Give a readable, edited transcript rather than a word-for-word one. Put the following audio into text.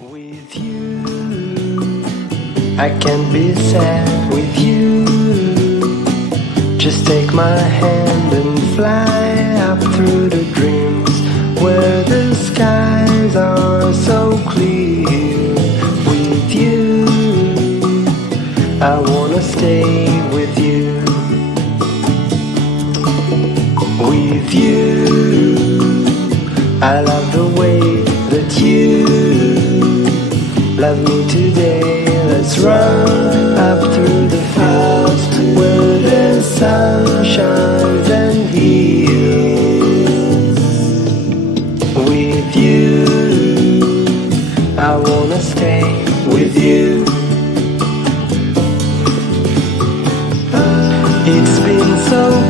With you, I can't be sad with you. Just take my hand and fly up through the dreams where the skies are so clear. With you, I wanna stay with you. With you, I love the way that you love me today. Let's run up through the fields where the sun shines and heals. With you, I wanna stay with you. It's been so